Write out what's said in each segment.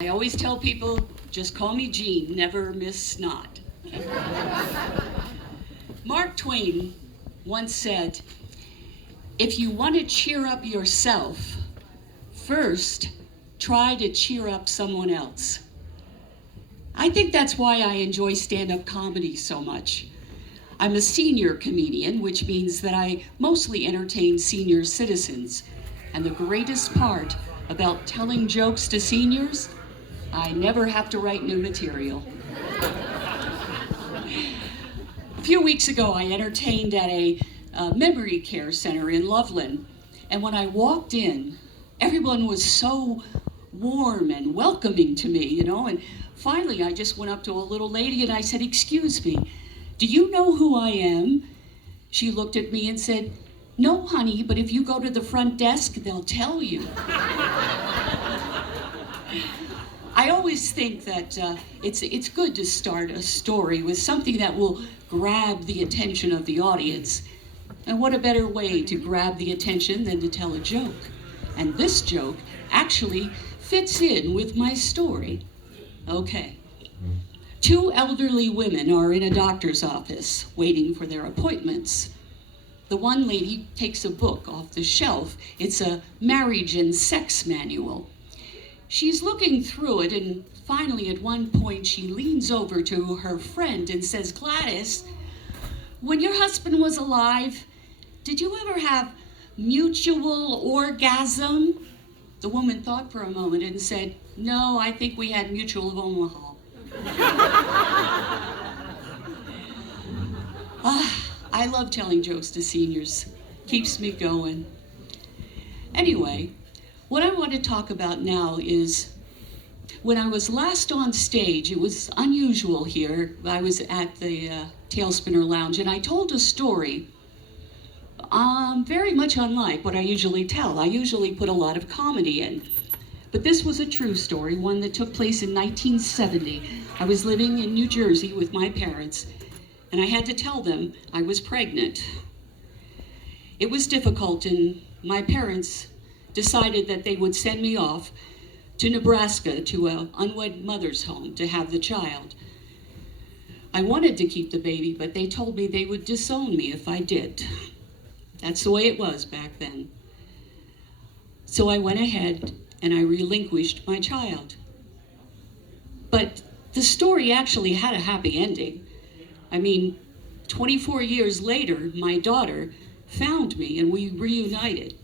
I always tell people, just call me Jeanne, never Miss Nott. Mark Twain once said, if you want to cheer up yourself, first try to cheer up someone else. I think that's why I enjoy stand-up comedy so much. I'm a senior comedian, which means that I mostly entertain senior citizens. And the greatest part about telling jokes to seniors, I never have to write new material. A few weeks ago, I entertained at a memory care center in Loveland. And when I walked in, everyone was so warm and welcoming to me, and finally I just went up to a little lady and I said, excuse me, do you know who I am? She looked at me and said, no, honey, but if you go to the front desk, they'll tell you. I always think that it's good to start a story with something that will grab the attention of the audience. And what a better way to grab the attention than to tell a joke. And this joke actually fits in with my story. Okay. Two elderly women are in a doctor's office waiting for their appointments. The one lady takes a book off the shelf. It's a marriage and sex manual. She's looking through it, and finally at one point she leans over to her friend and says, Gladys, when your husband was alive, did you ever have mutual orgasm? The woman thought for a moment and said, no, I think we had Mutual of Omaha. I love telling jokes to seniors. Keeps me going. Anyway, what I want to talk about now is when I was last on stage, it was unusual here. I was at the Tailspinner Lounge, and I told a story very much unlike what I usually tell. I usually put a lot of comedy in. But this was a true story, one that took place in 1970. I was living in New Jersey with my parents, and I had to tell them I was pregnant. It was difficult, and my parents decided that they would send me off to Nebraska to an unwed mother's home to have the child. I wanted to keep the baby, but they told me they would disown me if I did. That's the way it was back then. So I went ahead and I relinquished my child. But the story actually had a happy ending. I mean, 24 years later, my daughter found me and we reunited.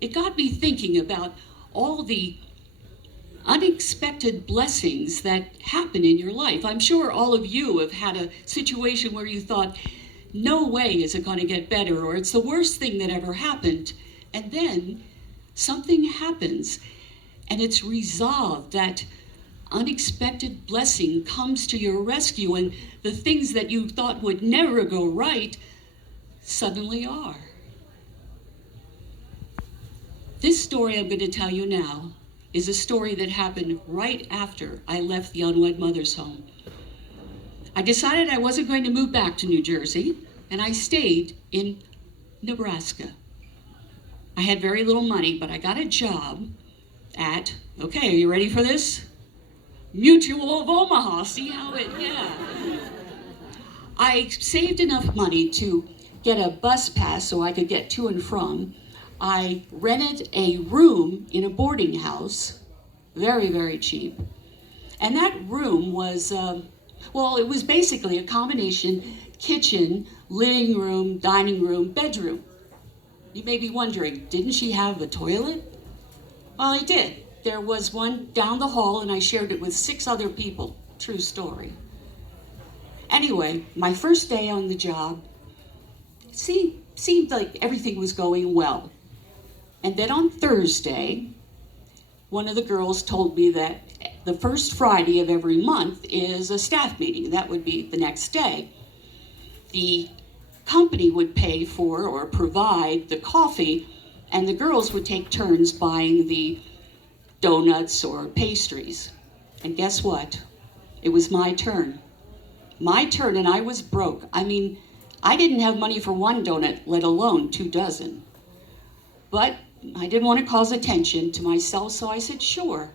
It got me thinking about all the unexpected blessings that happen in your life. I'm sure all of you have had a situation where you thought, no way is it going to get better, or it's the worst thing that ever happened. And then something happens, and it's resolved. That unexpected blessing comes to your rescue, and the things that you thought would never go right suddenly are. This story I'm going to tell you now is a story that happened right after I left the unwed mother's home. I decided I wasn't going to move back to New Jersey, and I stayed in Nebraska. I had very little money, but I got a job at, okay, are you ready for this? Mutual of Omaha. See how yeah. I saved enough money to get a bus pass so I could get to and from. I rented a room in a boarding house, very, very cheap. And that room was, it was basically a combination kitchen, living room, dining room, bedroom. You may be wondering, didn't she have a toilet? Well, I did. There was one down the hall, and I shared it with 6 other people. True story. Anyway, my first day on the job, seemed like everything was going well. And then on Thursday, one of the girls told me that the first Friday of every month is a staff meeting. That would be the next day. The company would pay for or provide the coffee, and the girls would take turns buying the donuts or pastries. And guess what? It was my turn. My turn, and I was broke. I mean, I didn't have money for one donut, let alone 2 dozen. But I didn't want to cause attention to myself, so I said, sure.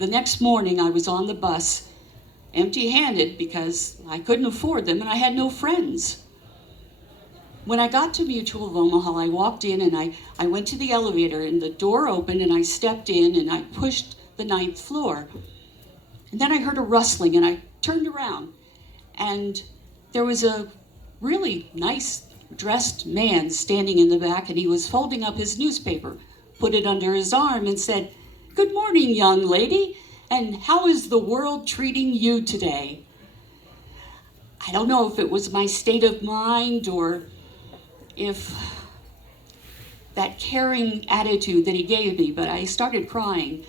The next morning I was on the bus, empty-handed because I couldn't afford them and I had no friends. When I got to Mutual of Omaha, I walked in and I went to the elevator and the door opened and I stepped in and I pushed the 9th floor. And then I heard a rustling and I turned around and there was a really nice dressed man standing in the back and he was folding up his newspaper, put it under his arm and said, "Good morning, young lady, and how is the world treating you today?" I don't know if it was my state of mind or if that caring attitude that he gave me, but I started crying.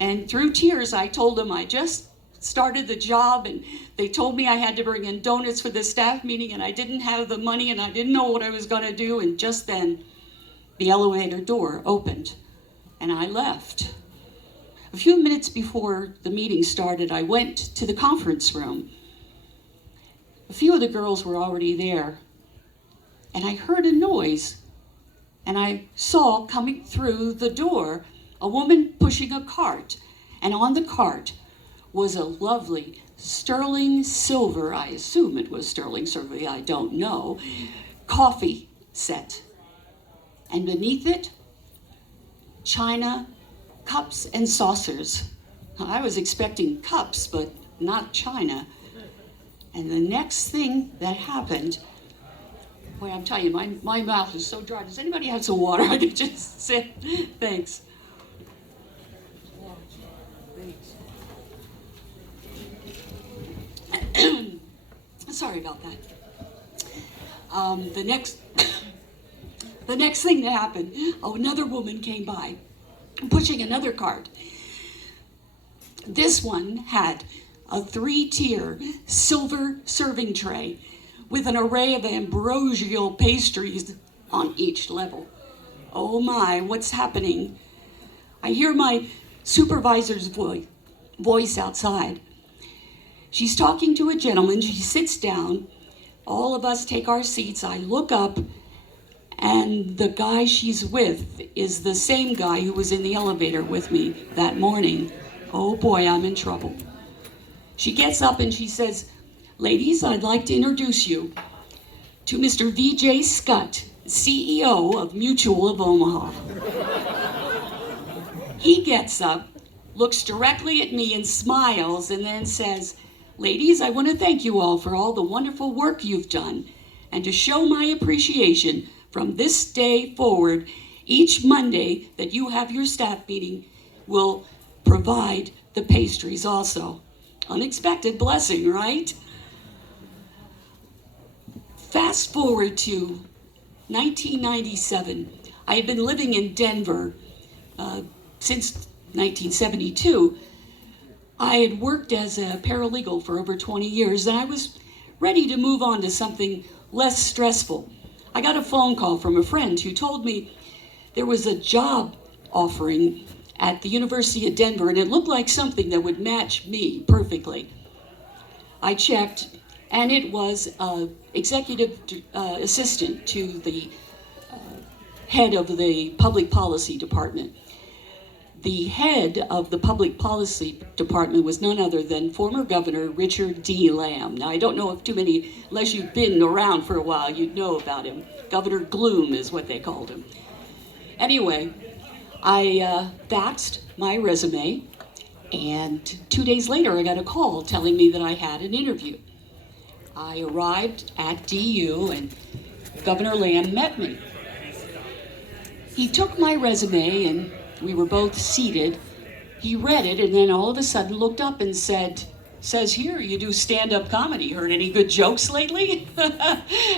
And through tears, I told him I just started the job and they told me I had to bring in donuts for the staff meeting and I didn't have the money and I didn't know what I was going to do. And just then, the elevator door opened and I left. A few minutes before the meeting started, I went to the conference room. A few of the girls were already there. And I heard a noise, and I saw coming through the door a woman pushing a cart, and on the cart was a lovely sterling silver, I assume it was sterling silver, I don't know, coffee set. And beneath it, china, cups and saucers. I was expecting cups, but not china. And the next thing that happened, boy, I'm telling you, my mouth is so dry. Does anybody have some water I could just sip? Thanks. Sorry about that. The next thing that happened, another woman came by, pushing another cart. This one had a 3-tier silver serving tray with an array of ambrosial pastries on each level. Oh my, what's happening? I hear my supervisor's voice outside. She's talking to a gentleman, she sits down, all of us take our seats, I look up, and the guy she's with is the same guy who was in the elevator with me that morning. Oh boy, I'm in trouble. She gets up and she says, "Ladies, I'd like to introduce you to Mr. V.J. Scott, CEO of Mutual of Omaha." He gets up, looks directly at me and smiles and then says, "Ladies, I want to thank you all for all the wonderful work you've done and to show my appreciation from this day forward, each Monday that you have your staff meeting will provide the pastries also." Unexpected blessing, right? Fast forward to 1997. I had been living in Denver since 1972. I had worked as a paralegal for over 20 years, and I was ready to move on to something less stressful. I got a phone call from a friend who told me there was a job offering at the University of Denver, and it looked like something that would match me perfectly. I checked, and it was executive assistant to the head of the public policy department. The head of the public policy department was none other than former Governor Richard D. Lamb. Now, I don't know if too many, unless you've been around for a while, you'd know about him. Governor Gloom is what they called him. Anyway, I faxed my resume, and 2 days later I got a call telling me that I had an interview. I arrived at DU and Governor Lamb met me. He took my resume and we were both seated. He read it and then all of a sudden looked up and says here, "You do stand-up comedy. Heard any good jokes lately?"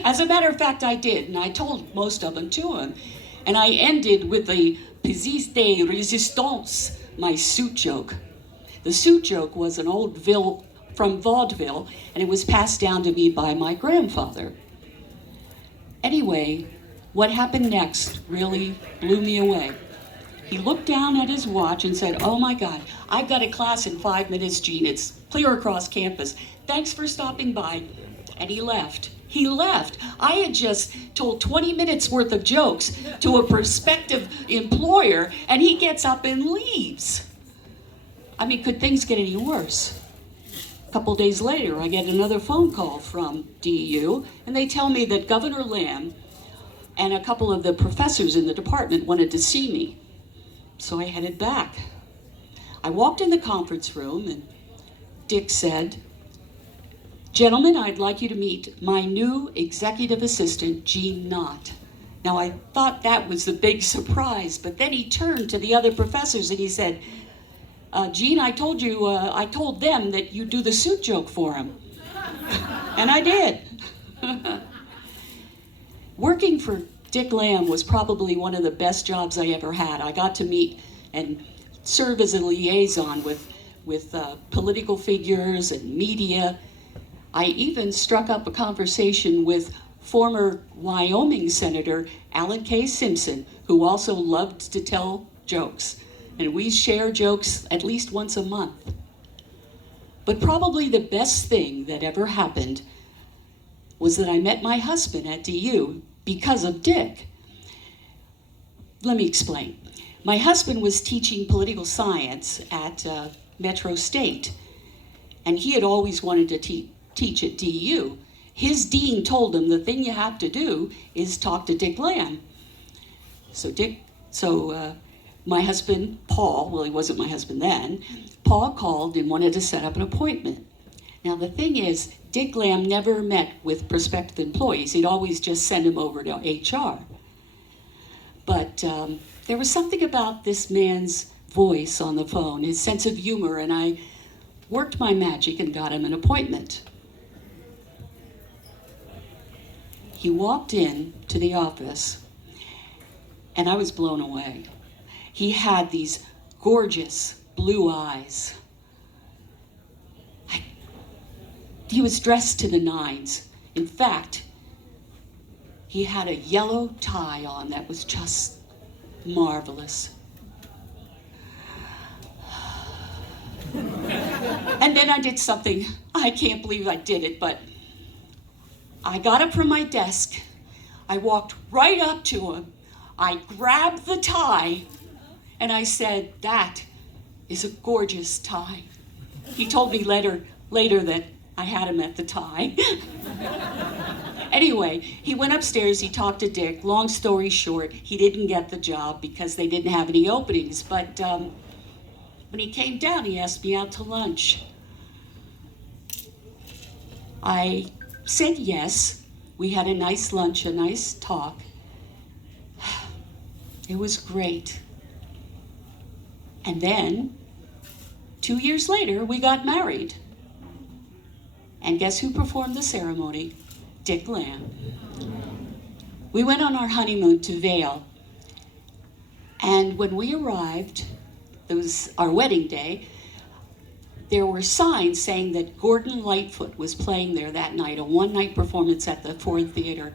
As a matter of fact, I did, and I told most of them to him. And I ended with the pièce de résistance, my suit joke. The suit joke was an old from vaudeville, and it was passed down to me by my grandfather. Anyway, what happened next really blew me away. He looked down at his watch and said, "Oh my God, I've got a class in 5 minutes, Jeanne. It's clear across campus. Thanks for stopping by." And he left. He left. I had just told 20 minutes worth of jokes to a prospective employer, and he gets up and leaves. I mean, could things get any worse? A couple days later, I get another phone call from DU, and they tell me that Governor Lamb and a couple of the professors in the department wanted to see me. So I headed back. I walked in the conference room, and Dick said, "Gentlemen, I'd like you to meet my new executive assistant, Jeanne Nott." Now, I thought that was the big surprise, but then he turned to the other professors and he said, "Jeanne, I told them that you'd do the suit joke for him." And I did. Working for Dick Lamb was probably one of the best jobs I ever had. I got to meet and serve as a liaison with political figures and media. I even struck up a conversation with former Wyoming Senator Alan K. Simpson, who also loved to tell jokes. And we share jokes at least once a month. But probably the best thing that ever happened was that I met my husband at DU because of Dick. Let me explain. My husband was teaching political science at Metro State, and he had always wanted to teach at DU. His dean told him the thing you have to do is talk to Dick Lamb. So my husband, Paul, well, he wasn't my husband then, Paul called and wanted to set up an appointment. Now, the thing is, Dick Lamb never met with prospective employees. He'd always just send them over to HR. But there was something about this man's voice on the phone, his sense of humor, and I worked my magic and got him an appointment. He walked in to the office, and I was blown away. He had these gorgeous blue eyes. He was dressed to the nines. In fact, he had a yellow tie on that was just marvelous. And then I did something, I can't believe I did it, but I got up from my desk, I walked right up to him, I grabbed the tie, and I said, "That is a gorgeous tie." He told me later that I had him at the tie. Anyway, he went upstairs, he talked to Dick. Long story short, he didn't get the job because they didn't have any openings, but when he came down, he asked me out to lunch. I said yes. We had a nice lunch, a nice talk. It was great. And then, 2 years later, we got married. And guess who performed the ceremony? Dick Lamb. We went on our honeymoon to Vail. And when we arrived, it was our wedding day, there were signs saying that Gordon Lightfoot was playing there that night, a one-night performance at the Ford Theater.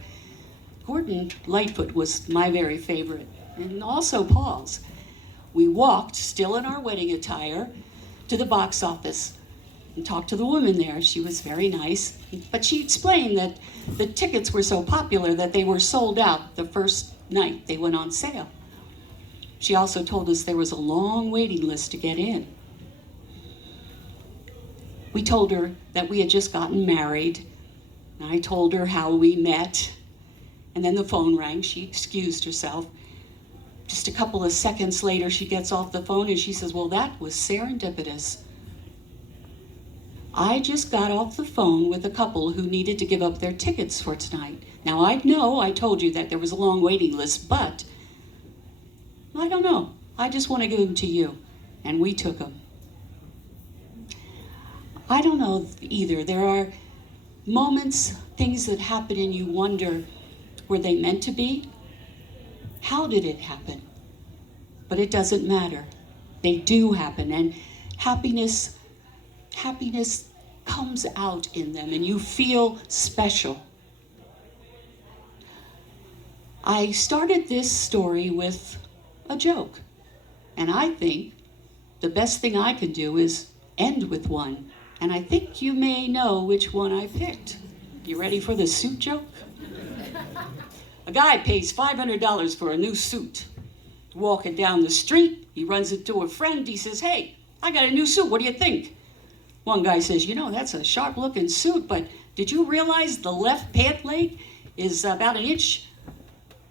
Gordon Lightfoot was my very favorite, and also Paul's. We walked, still in our wedding attire, to the box office and talked to the woman there. She was very nice, but she explained that the tickets were so popular that they were sold out the first night they went on sale. She also told us there was a long waiting list to get in. We told her that we had just gotten married, and I told her how we met, and then the phone rang. She excused herself. Just a couple of seconds later, she gets off the phone and she says, "Well, that was serendipitous. I just got off the phone with a couple who needed to give up their tickets for tonight. Now, I know I told you that there was a long waiting list, but I don't know. I just want to give them to you." And we took them. I don't know either. There are moments, things that happen, and you wonder, were they meant to be? How did it happen? But it doesn't matter. They do happen, and happiness comes out in them, and you feel special. I started this story with a joke, and I think the best thing I can do is end with one. And I think you may know which one I picked. You ready for the suit joke? A guy pays $500 for a new suit. Walking down the street, he runs into a friend. He says, "Hey, I got a new suit. What do you think? One guy says, you know, that's a sharp-looking suit, but did you realize the left pant leg is about an inch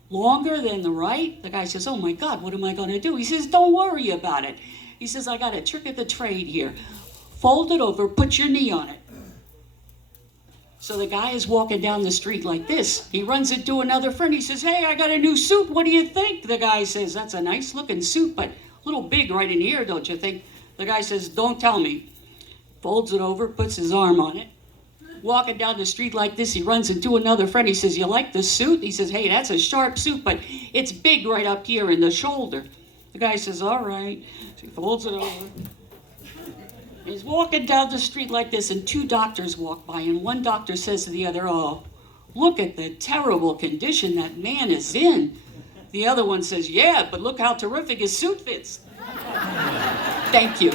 longer than the right? The guy says, oh my God, what am I going to do? He says, don't worry about it. He says, I got a trick of the trade here. Fold it over, put your knee on it. So the guy is walking down the street like this. He runs into another friend. He says, hey, I got a new suit. What do you think? The guy says, that's a nice looking suit, but a little big right in here, don't you think? The guy says, don't tell me. Folds it over, puts his arm on it. Walking down the street like this, he runs into another friend. He says, you like the suit? He says, hey, that's a sharp suit, but it's big right up here in the shoulder. The guy says, all right. So he folds it over. He's walking down the street like this, and two doctors walk by, and one doctor says to the other, oh, look at the terrible condition that man is in. The other one says, yeah, but look how terrific his suit fits. Thank you.